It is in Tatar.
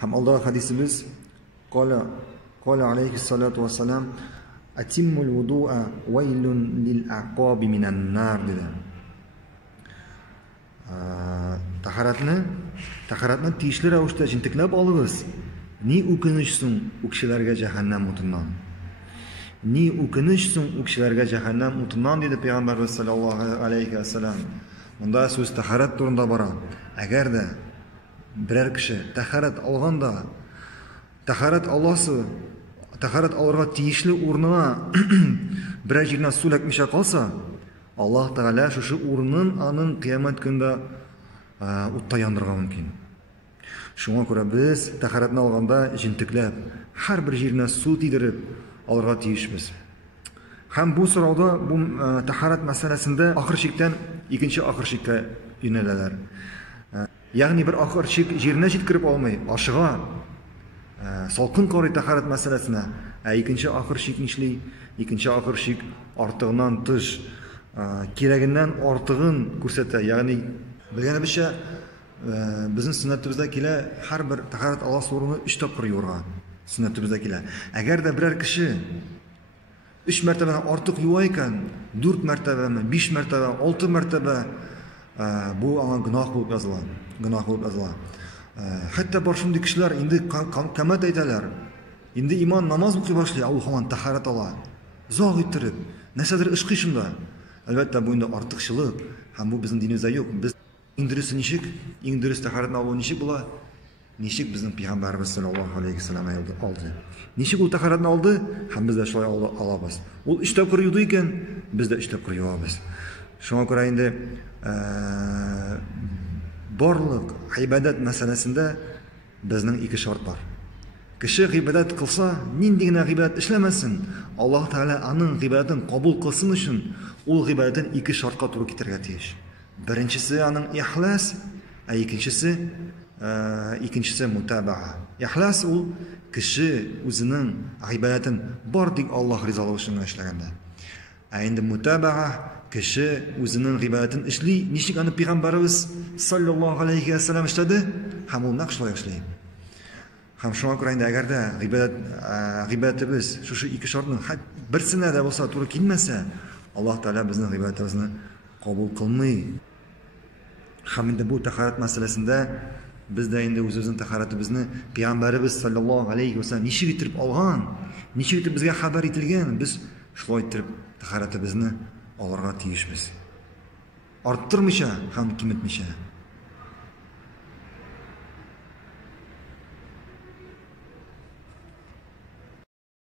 Ham aldığı hadisimiz قال عليه الصلاة والسلام أتم الوضوء ويل للأعقاب من النار dedi. Taharatni tiyishli ravishda jintiklab olibsiz. Ni o'kinishsin u kishilarga jahannam o'tidan. Ni o'kinishsin u kishilarga jahannam o'tidan dedi payg'ambarimiz sollallohu alayhi vasallam. Bunda so'z taharat turida boradi. Agarda biror kishi taharat olganda taharat olirga tiyishli o'rnina biror yerdan suv akmisha qolsa, Alloh taolo shu o'rnin aning qiyomat kunida o'tda yondirga mumkin. Shunga ko'ra biz taharatni olganda jintiklab, har bir yerdan suv tiydirib olirga tiyishmiz. Ham bu so'rovda bu taharat masalasida oxirshikdan ikkinchi oxirshikka yo'naladilar. Ya'ni bir oxirshik yerni yetkirib olmay, oshig'a salqin qori taharat masalasini, ikkinchi oxirshik ortig'idan tish keragidan ortig'in ko'rsatadi. Ya'ni bilganimizcha bizning sunnatimizda kelar har bir taharat Alloh so'rini 3 topqir yurgan. Sunnatimizda kelar. Agarda biror kishi 3 martabadan ortiq yuvar ekan, 4 martabami, 5 martaba, 6 martaba bu gunoh bo'lib yoziladi. Hatta bor shunday kishilar endi qamat aytadilar. Endi imon namoz o'qiy boshlaydi, u hamon taharat oladi. Uzoq o'tirib, nasadir ish qilishimda. Albatta bu endi ortiqchilik, ham bu bizning dinimizda yo'q. Biz eng durust taharatni olgan nishik bo'lar. Nishik bizning payg'ambarimiz sollallohu alayhi vasallam oldi. Nishik u taharatni oldi, ham biz da shunday olamiz. U 3 topqir yuvdi ekan, biz da 3 topqir yuvamiz. Shunga ko'ra endi borliq ibodat masalasida bizning 2 shart bor. Kishi ibodat qilsa, nindigina ibodat ishlamasin. Alloh taolo aning ibodatini qabul qilsin uchun u ibodatdan 2 shartga to'g'ri ketirga tegish. Birinchisi aning ixlos, ikkinchisi mutabaa. Ixlos u kishi o'zining ibodatini bordek Alloh rizoligi uchun ishlaganda. Endi mutabaa kishi o'zining ibodatini ishli, nishik ani payg'ambarimiz sollallohu alayhi vasallam ishladi, ham u naqshlar ishlaydi. Ham shunga ko'ra endi agarda ibodatimiz shu 2 shartning birsini da bo'lsa to'g'ri kelmasa, Alloh taolo bizning ibodatimizni qabul qilmaydi. Ham endi bu taharat masalasida bizda endi o'zimizning taharatimizni payg'ambarimiz sollallohu alayhi vasallam nishib yetirib olgan, nishib yetirib bizga xabar etilgan, biz shunday yetirib taharatimizni olirga tegishmiz. Orttirmisha ham kimitmisha.